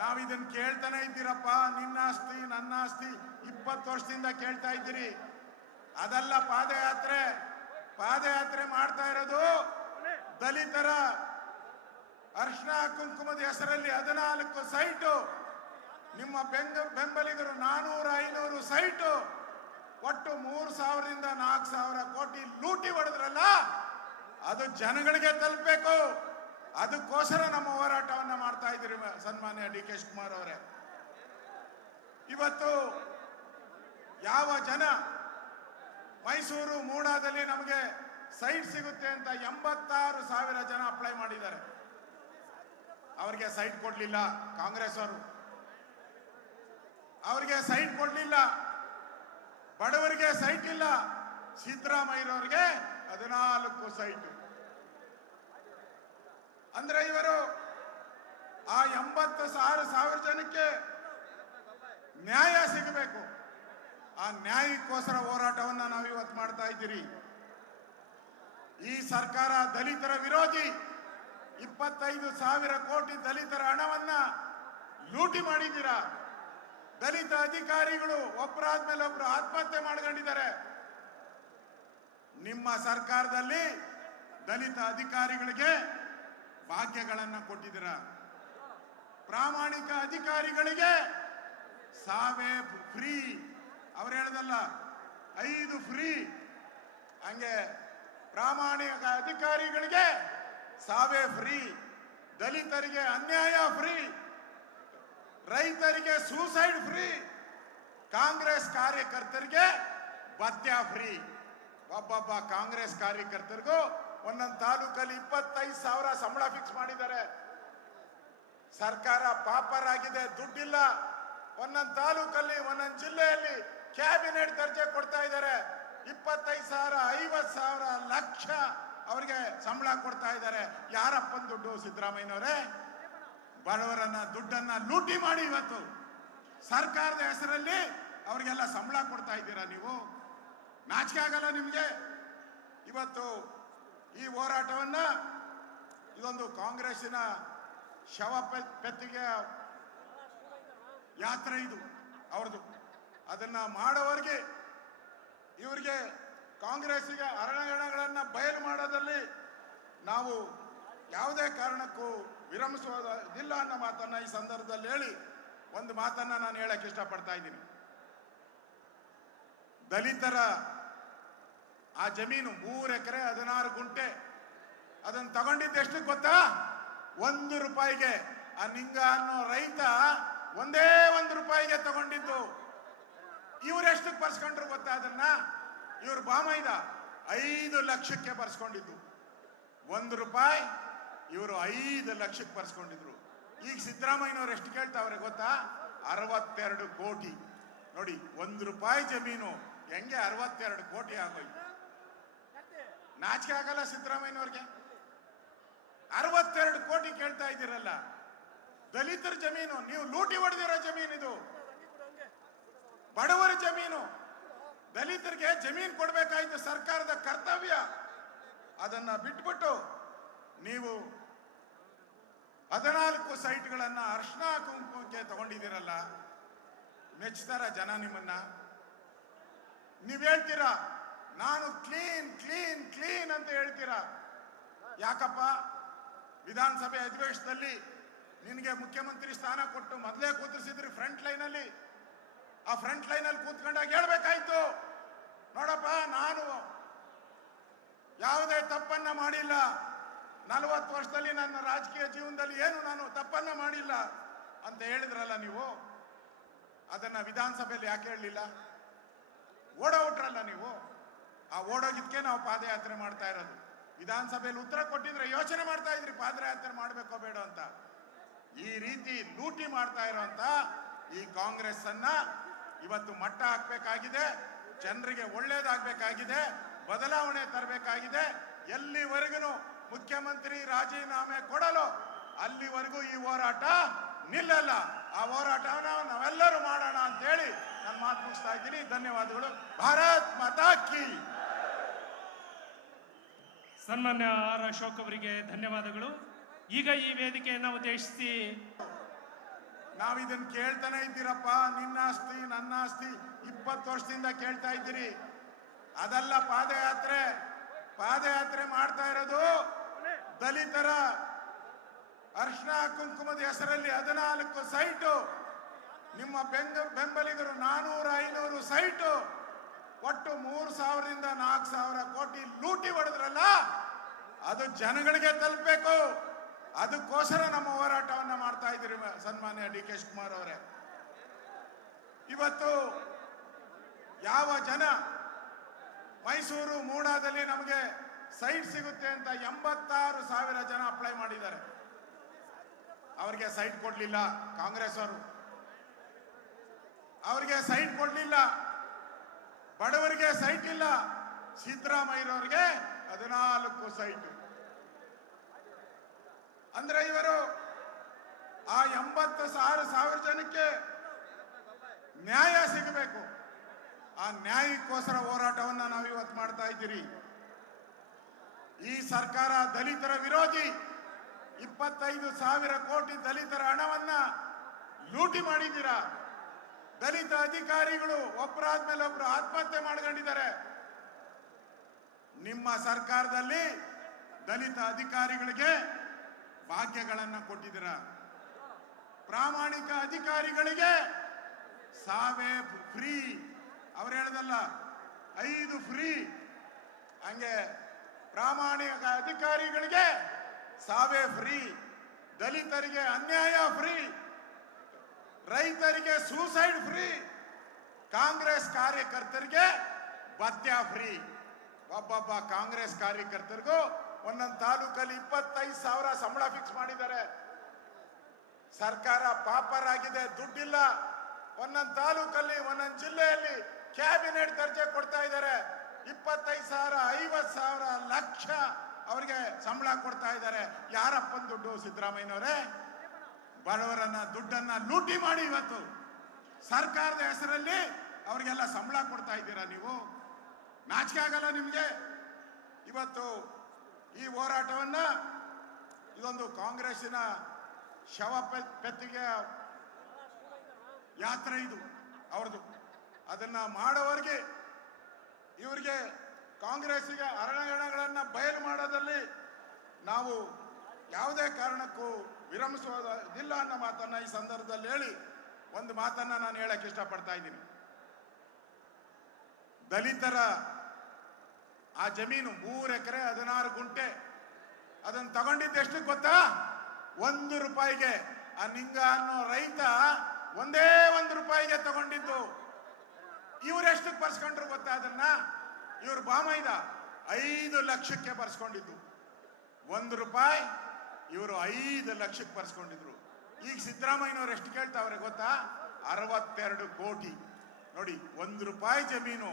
ನಾವ್ ಇದನ್ನ ಕೇಳ್ತಾನೆ ಇದ್ದೀರಪ್ಪ. ನಿನ್ನ ಆಸ್ತಿ ನನ್ನ ಆಸ್ತಿ 20 ವರ್ಷದಿಂದ ಕೇಳ್ತಾ ಇದ್ದೀರಿ. ಅದಲ್ಲ ಪಾದಯಾತ್ರೆ ಮಾಡ್ತಾ ಇರೋದು ದಲಿತರ ಅರ್ಶನ ಕುಂಕುಮದ ಹೆಸರಲ್ಲಿ 14 ಸೈಟು, ನಿಮ್ಮ ಬೆಂಬಲಿಗರು 400-500 ಸೈಟು, ಒಟ್ಟು 3,000ರಿಂದ 4,000 ಕೋಟಿ ಲೂಟಿ ಹೊಡೆದ್ರಲ್ಲ, ಅದು ಜನಗಳಿಗೆ ತಲುಪಬೇಕು. ಅದಕ್ಕೋಸ್ಕರ ನಮ್ಮ ಹೋರಾಟವನ್ನ ಮಾಡ್ತಾ ಇದ್ದೀರಿ ಸನ್ಮಾನ್ಯ ಡಿ ಕೆ ಶಿವಕುಮಾರ್ ಅವರೇ. ಇವತ್ತು ಯಾವ ಜನ ಮೈಸೂರು ಮೂಡಾದಲ್ಲಿ ನಮಗೆ ಸೈಟ್ ಸಿಗುತ್ತೆ ಅಂತ 86,000 ಜನ ಅಪ್ಲೈ ಮಾಡಿದ್ದಾರೆ. ಅವರಿಗೆ ಸೈಟ್ ಕೊಡ್ಲಿಲ್ಲ ಕಾಂಗ್ರೆಸ್ ಅವರು, ಅವರಿಗೆ ಸೈಟ್ ಕೊಡ್ಲಿಲ್ಲ. ಬಡವರಿಗೆ ಸೈಟ್ ಇಲ್ಲ. ಸಿದ್ದರಾಮಯ್ಯನವರಿಗೆ 14 ಸೈಟ್. ಅಂದ್ರೆ ಇವರು ಆ 86,000 ಜನಕ್ಕೆ ನ್ಯಾಯ ಸಿಗಬೇಕು. ಆ ನ್ಯಾಯಕ್ಕೋಸ್ಕರ ಹೋರಾಟವನ್ನ ನಾವು ಇವತ್ತು ಮಾಡ್ತಾ ಇದ್ದೀರಿ. ಈ ಸರ್ಕಾರ ದಲಿತರ ವಿರೋಧಿ. 25,000 ಕೋಟಿ ದಲಿತರ ಹಣವನ್ನ ಲೂಟಿ ಮಾಡಿದ್ದೀರಾ. ದಲಿತ ಅಧಿಕಾರಿಗಳು ಒಬ್ಬರಾದ್ಮೇಲೆ ಒಬ್ರು ಆತ್ಮಹತ್ಯೆ ಮಾಡ್ಕೊಂಡಿದ್ದಾರೆ. ನಿಮ್ಮ ಸರ್ಕಾರದಲ್ಲಿ ದಲಿತ ಅಧಿಕಾರಿಗಳಿಗೆ ಭಾಗ್ಯಗಳನ್ನ ಕೊಟ್ಟಿದ್ದೀರಾ. ಪ್ರಾಮಾಣಿಕ ಅಧಿಕಾರಿಗಳಿಗೆ ಸಾವೇ ಫ್ರೀ. ಅವ್ರು ಹೇಳದಲ್ಲ 5 ಫ್ರೀ. ಹಂಗೆ ಪ್ರಾಮಾಣಿಕ ಅಧಿಕಾರಿಗಳಿಗೆ ಸಾವೇ ಫ್ರೀ, ದಲಿತರಿಗೆ ಅನ್ಯಾಯ ಫ್ರೀ, ರೈತರಿಗೆ ಸೂಸೈಡ್ ಫ್ರೀ, ಕಾಂಗ್ರೆಸ್ ಕಾರ್ಯಕರ್ತರಿಗೆ ಭತ್ಯ ಫ್ರೀ. ಒಬ್ಬೊಬ್ಬ ಕಾಂಗ್ರೆಸ್ ಕಾರ್ಯಕರ್ತರಿಗೂ ಒಂದೊಂದು ತಾಲೂಕಲ್ಲಿ 25,000 ಸಂಬಳ ಫಿಕ್ಸ್ ಮಾಡಿದ್ದಾರೆ. ಸರ್ಕಾರ ಪಾಪರ್ ಆಗಿದೆ, ದುಡ್ಡಿಲ್ಲ. ಒಂದೊಂದು ತಾಲೂಕಲ್ಲಿ ಒಂದೊಂದು ಜಿಲ್ಲೆಯಲ್ಲಿ ಕ್ಯಾಬಿನೆಟ್ ದರ್ಜೆ ಕೊಡ್ತಾ ಇದ್ದಾರೆ. 25,000, 50,000, ಲಕ್ಷ ಅವರಿಗೆ ಸಂಬಳ ಕೊಡ್ತಾ ಇದ್ದಾರೆ. ಯಾರಪ್ಪನ ದುಡ್ಡು? ಸಿದ್ದರಾಮಯ್ಯನವರೇ. ಬಡವರನ್ನ ದುಡ್ಡನ್ನ ಲೂಟಿ ಮಾಡಿ ಇವತ್ತು ಸರ್ಕಾರದ ಹೆಸರಲ್ಲಿ ಅವರಿಗೆಲ್ಲ ಸಂಬಳ ಕೊಡ್ತಾ ಇದ್ದೀರಾ ನೀವು. ನಾಚಿಕೆ ಆಗಲ್ಲ ನಿಮಗೆ? ಇವತ್ತು ಈ ಹೋರಾಟವನ್ನ ಇದೊಂದು ಕಾಂಗ್ರೆಸ್ಸಿನ ಶವ ಪೆತ್ತಿಗೆ ಯಾತ್ರೆ ಇದು ಅವ್ರದ್ದು. ಅದನ್ನ ಮಾಡೋವರಿಗೆ ಇವರಿಗೆ ಕಾಂಗ್ರೆಸ್ಸಿಗೆ ಹರಣಗಳನ್ನ ಬಯಲು ಮಾಡೋದಲ್ಲಿ ನಾವು ಯಾವುದೇ ಕಾರಣಕ್ಕೂ ವಿರಮಿಸುವುದಿಲ್ಲ ಅನ್ನೋ ಮಾತನ್ನ ಈ ಸಂದರ್ಭದಲ್ಲಿ ಹೇಳಿ ಒಂದು ಮಾತನ್ನ ನಾನು ಹೇಳಕ್ ಇಷ್ಟಪಡ್ತಾ ಇದ್ದೀನಿ. ದಲಿತರ ಆ ಜಮೀನು 3 ಎಕರೆ 16 ಗುಂಟೆ ಅದನ್ನು ತಗೊಂಡಿದ್ದು ಎಷ್ಟು ಗೊತ್ತಾ? 1 ರೂಪಾಯಿಗೆ. ಆ ನಿಂಗ ಅನ್ನೋ ರೈತ ಒಂದೇ 1 ರೂಪಾಯಿಗೆ ತಗೊಂಡಿದ್ದು. ಇವ್ರು ಎಷ್ಟಕ್ಕೆ ಬರ್ಸ್ಕೊಂಡ್ರು ಗೊತ್ತಾ? ಅದನ್ನ ಇವ್ರು ಬಾಮೈದ 5 ಲಕ್ಷಕ್ಕೆ ಬರ್ಸ್ಕೊಂಡಿದ್ದು. 1 ರೂಪಾಯಿ ಇವರು 5 ಲಕ್ಷಕ್ಕೆ ಬರ್ಸ್ಕೊಂಡಿದ್ರು. ಈಗ ಸಿದ್ದರಾಮಯ್ಯನವ್ರು ಎಷ್ಟು ಕೇಳ್ತಾವ್ರೆ ಗೊತ್ತಾ? 62 ಕೋಟಿ. ನೋಡಿ, 1 ರೂಪಾಯಿ ಜಮೀನು ಹೆಂಗೆ 62 ಕೋಟಿ ಆಗೋಯ್ತು. ನಾಚಿಕೆ ಆಗಲ್ಲ ಸಿದ್ದರಾಮಯ್ಯನವ್ರಿಗೆ? 62 ಕೋಟಿ ಕೇಳ್ತಾ ಇದ್ದೀರಲ್ಲ. ದಲಿತರ ಜಮೀನು, ನೀವು ಲೂಟಿ ಹೊಡೆದಿರೋ ಜಮೀನು ಇದು. ಬಡವರ ಜಮೀನು. ದಲಿತರಿಗೆ ಜಮೀನು ಕೊಡ್ಬೇಕಾಯ್ತು, ಸರ್ಕಾರದ ಕರ್ತವ್ಯ. ಅದನ್ನ ಬಿಟ್ಬಿಟ್ಟು ನೀವು 14 ಸೈಟ್ಗಳನ್ನ ಅರ್ಶನ ಕುಂಕುಮಕ್ಕೆ ತಗೊಂಡಿದ್ದೀರಲ್ಲ. ಮೆಚ್ತಾರ ಜನ ನಿಮ್ಮನ್ನ? ನೀವ್ ಹೇಳ್ತೀರಾ ನಾನು ಕ್ಲೀನ್ ಕ್ಲೀನ್ ಕ್ಲೀನ್ ಅಂತ ಹೇಳ್ತೀರಾ. ಯಾಕಪ್ಪ? ವಿಧಾನಸಭೆ ಅಧಿವೇಶನದಲ್ಲಿ ನಿನಗೆ ಮುಖ್ಯಮಂತ್ರಿ ಸ್ಥಾನ ಕೊಟ್ಟು ಮೊದಲೇ ಕೂತಿಸಿದ್ರಿ ಫ್ರಂಟ್ ಲೈನಲ್ಲಿ. ಆ ಫ್ರಂಟ್ ಲೈನಲ್ಲಿ ಕೂತ್ಕೊಂಡಾಗ ಹೇಳ್ಬೇಕಾಯ್ತು, ನೋಡಪ್ಪ ನಾನು ಯಾವುದೇ ತಪ್ಪನ್ನ ಮಾಡಿಲ್ಲ, 40 ವರ್ಷದಲ್ಲಿ ನನ್ನ ರಾಜಕೀಯ ಜೀವನದಲ್ಲಿ ಏನು ನಾನು ತಪ್ಪನ್ನ ಮಾಡಿಲ್ಲ ಅಂತ ಹೇಳಿದ್ರಲ್ಲ ನೀವು. ಅದನ್ನ ವಿಧಾನಸಭೆಯಲ್ಲಿ ಯಾಕೆ ಹೇಳಲಿಲ್ಲ? ಓಡೋಟ್ರಲ್ಲ ನೀವು. ಆ ಓಡೋಗಿದ್ಕೆ ನಾವು ಪಾದಯಾತ್ರೆ ಮಾಡ್ತಾ ಇರೋದು. ವಿಧಾನಸಭೆಯಲ್ಲಿ ಉತ್ತರ ಕೊಟ್ಟಿದ್ರೆ ಯೋಚನೆ ಮಾಡ್ತಾ ಇದ್ರಿ ಪಾದಯಾತ್ರೆ ಮಾಡ್ಬೇಕೋ ಬೇಡ ಅಂತ. ಈ ರೀತಿ ಲೂಟಿ ಮಾಡ್ತಾ ಇರೋಂತ ಈ ಕಾಂಗ್ರೆಸ್ ಅನ್ನ ಇವತ್ತು ಮಟ್ಟ ಹಾಕ್ಬೇಕಾಗಿದೆ. ಜನರಿಗೆ ಒಳ್ಳೇದಾಗಬೇಕಾಗಿದೆ, ಬದಲಾವಣೆ ತರಬೇಕಾಗಿದೆ. ಎಲ್ಲಿವರೆಗೂ ಮುಖ್ಯಮಂತ್ರಿ ರಾಜೀನಾಮೆ ಕೊಡಲು ಅಲ್ಲಿವರೆಗೂ ಈ ಹೋರಾಟ ನಿಲ್ಲಲ್ಲ. ಆ ಹೋರಾಟವನ್ನ ನಾವೆಲ್ಲರೂ ಮಾಡೋಣ ಅಂತ ಹೇಳಿ ನಾನು ಮಾತು ಮುಗಿಸ್ತಾ ಇದ್ದೀನಿ. ಧನ್ಯವಾದಗಳು. ಭಾರತ್ ಮಾತಾ ಕಿ. ಸನ್ಮಾನ್ಯ ಆರ್ ಅಶೋಕ್ ಅವರಿಗೆ ಧನ್ಯವಾದಗಳು. ಈಗ ಈ ವೇದಿಕೆಯನ್ನು ಉದ್ದೇಶಿಸಿ ನಾವ್ ಇದನ್ನ ಕೇಳ್ತಾನೆ ಇದ್ದೀರಪ್ಪ. ನಿನ್ನ ಆಸ್ತಿ ನನ್ನ ಆಸ್ತಿ 20 ವರ್ಷದಿಂದ ಕೇಳ್ತಾ ಇದ್ದೀರಿ. ಅದಲ್ಲ ಪಾದಯಾತ್ರೆ. ಪಾದಯಾತ್ರೆ ಮಾಡ್ತಾ ಇರೋದು ದಲಿತರ ಅರ್ಶನ ಕುಂಕುಮದ ಹೆಸರಲ್ಲಿ 14 ಸೈಟು. ನಿಮ್ಮ ಬೆಂಬಲಿಗರು 400-500 ಸೈಟು. ಒಟ್ಟು 3,000ರಿಂದ 4,000 ಕೋಟಿ ಲೂಟಿ ಹೊಡೆದ್ರಲ್ಲ, ಅದು ಜನಗಳಿಗೆ ತಲುಪಬೇಕು. ಅದಕ್ಕೋಸ್ಕರ ನಮ್ಮ ಹೋರಾಟವನ್ನ ಮಾಡ್ತಾ ಇದ್ದೀರಿ ಸನ್ಮಾನ್ಯ ಡಿ ಕೆ ಶಿವಕುಮಾರ್ ಅವರೇ. ಇವತ್ತು ಯಾವ ಜನ ಮೈಸೂರು ಮೂಡಾದಲ್ಲಿ ನಮಗೆ ಸೈಟ್ ಸಿಗುತ್ತೆ ಅಂತ 86,000 ಜನ ಅಪ್ಲೈ ಮಾಡಿದ್ದಾರೆ. ಅವರಿಗೆ ಸೈಟ್ ಕೊಡ್ಲಿಲ್ಲ ಕಾಂಗ್ರೆಸ್ ಅವರು. ಅವರಿಗೆ ಸೈಟ್ ಕೊಡ್ಲಿಲ್ಲ. ಬಡವರಿಗೆ ಸೈಟ್ ಇಲ್ಲ. ಸಿದ್ದರಾಮಯ್ಯನವರಿಗೆ 14 ಸೈಟ್. ಅಂದ್ರೆ ಇವರು ಆ 86,000 ಜನಕ್ಕೆ ನ್ಯಾಯ ಸಿಗಬೇಕು. ಆ ನ್ಯಾಯಕ್ಕೋಸ್ಕರ ಹೋರಾಟವನ್ನ ನಾವು ಇವತ್ತು ಮಾಡ್ತಾ ಇದ್ದೀರಿ. ಈ ಸರ್ಕಾರ ದಲಿತರ ವಿರೋಧಿ. 25,000 ಕೋಟಿ ದಲಿತರ ಹಣವನ್ನ ಲೂಟಿ ಮಾಡಿದ್ದೀರಾ. ದಲಿತ ಅಧಿಕಾರಿಗಳು ಒಬ್ಬರಾದ್ಮೇಲೆ ಒಬ್ರು ಆತ್ಮಹತ್ಯೆ ಮಾಡ್ಕೊಂಡಿದ್ದಾರೆ. ನಿಮ್ಮ ಸರ್ಕಾರದಲ್ಲಿ ದಲಿತ ಅಧಿಕಾರಿಗಳಿಗೆ ಭಾಗ್ಯಗಳನ್ನ ಕೊಟ್ಟಿದ್ದೀರಾ. ಪ್ರಾಮಾಣಿಕ ಅಧಿಕಾರಿಗಳಿಗೆ ಸಾವೇ ಫ್ರೀ. ಅವ್ರು ಹೇಳದಲ್ಲ 5 ಫ್ರೀ. ಹಂಗೆ ಪ್ರಾಮಾಣಿಕ ಅಧಿಕಾರಿಗಳಿಗೆ ಸಾವೇ ಫ್ರೀ. ದಲಿತರಿಗೆ ಅನ್ಯಾಯ ಫ್ರೀ. ರೈತರಿಗೆ ಸೂಸೈಡ್ ಫ್ರೀ. ಕಾಂಗ್ರೆಸ್ ಕಾರ್ಯಕರ್ತರಿಗೆ ಭತ್ಯ ಫ್ರೀ. ಒಬ್ಬೊಬ್ಬ ಕಾಂಗ್ರೆಸ್ ಕಾರ್ಯಕರ್ತರಿಗೂ ಒಂದೊಂದು ತಾಲೂಕಲ್ಲಿ 25,000 ಸಂಬಳ ಫಿಕ್ಸ್ ಮಾಡಿದ್ದಾರೆ. ಸರ್ಕಾರ ಪಾಪರ್ ಆಗಿದೆ, ದುಡ್ಡಿಲ್ಲ. ಒಂದೊಂದು ತಾಲೂಕಲ್ಲಿ ಒಂದೊಂದು ಜಿಲ್ಲೆಯಲ್ಲಿ ಕ್ಯಾಬಿನೆಟ್ ದರ್ಜೆ ಕೊಡ್ತಾ ಇದ್ದಾರೆ. 25,000, 50,000, ಲಕ್ಷ ಅವರಿಗೆ ಸಂಬಳ ಕೊಡ್ತಾ ಇದ್ದಾರೆ. ಯಾರಪ್ಪನ ದುಡ್ಡು? ಸಿದ್ದರಾಮಯ್ಯನವರೇ. ಬಡವರನ್ನ ದುಡ್ಡನ್ನ ಲೂಟಿ ಮಾಡಿ ಇವತ್ತು ಸರ್ಕಾರದ ಹೆಸರಲ್ಲಿ ಅವರಿಗೆಲ್ಲ ಸಂಬಳ ಕೊಡ್ತಾ ಇದ್ದೀರಾ ನೀವು. ನಾಚಿಕೆ ಆಗಲ್ಲ ನಿಮ್ಗೆ? ಇವತ್ತು ಈ ಹೋರಾಟವನ್ನ ಇದೊಂದು ಕಾಂಗ್ರೆಸ್ಸಿನ ಶವ ಪೆತ್ತಿಗೆ ಯಾತ್ರೆ ಇದು ಅವ್ರದ್ದು. ಅದನ್ನ ಮಾಡೋವರಿಗೆ ಇವರಿಗೆ ಕಾಂಗ್ರೆಸ್ಸಿಗೆ ಹರಣಗಳನ್ನ ಬಯಲು ಮಾಡೋದಲ್ಲಿ ನಾವು ಯಾವುದೇ ಕಾರಣಕ್ಕೂ ವಿರಮಿಸುವುದಿಲ್ಲ ಅನ್ನೋ ಮಾತನ್ನ ಈ ಸಂದರ್ಭದಲ್ಲಿ ಹೇಳಿ ಒಂದು ಮಾತನ್ನ ನಾನು ಹೇಳಕ್ ಇಷ್ಟಪಡ್ತಾ ಇದ್ದೀನಿ. ದಲಿತರ ಆ ಜಮೀನು 3 ಎಕರೆ 16 ಗುಂಟೆ ಅದನ್ನು ತಗೊಂಡಿದ್ದು ಎಷ್ಟು ಗೊತ್ತಾ? 1 ರೂಪಾಯಿಗೆ. ಆ ನಿಂಗ ಅನ್ನೋ ರೈತ ಒಂದೇ 1 ರೂಪಾಯಿಗೆ ತಗೊಂಡಿದ್ದು. ಇವರೆಷ್ಟು ಬರ್ಸ್ಕೊಂಡ್ರು ಗೊತ್ತಾ? ಅದನ್ನ ಇವ್ರು ಬಾಮೈದ 5 ಲಕ್ಷಕ್ಕೆ ಬರ್ಸ್ಕೊಂಡಿದ್ದು. 1 ರೂಪಾಯಿ ಇವರು 5 ಲಕ್ಷಕ್ಕೆ ಬರ್ಸ್ಕೊಂಡಿದ್ರು. ಈಗ ಸಿದ್ದರಾಮಯ್ಯನವ್ರು ಎಷ್ಟು ಕೇಳ್ತಾವ್ರೆ ಗೊತ್ತಾ? 62 ಕೋಟಿ. ನೋಡಿ, 1 ರೂಪಾಯಿ ಜಮೀನು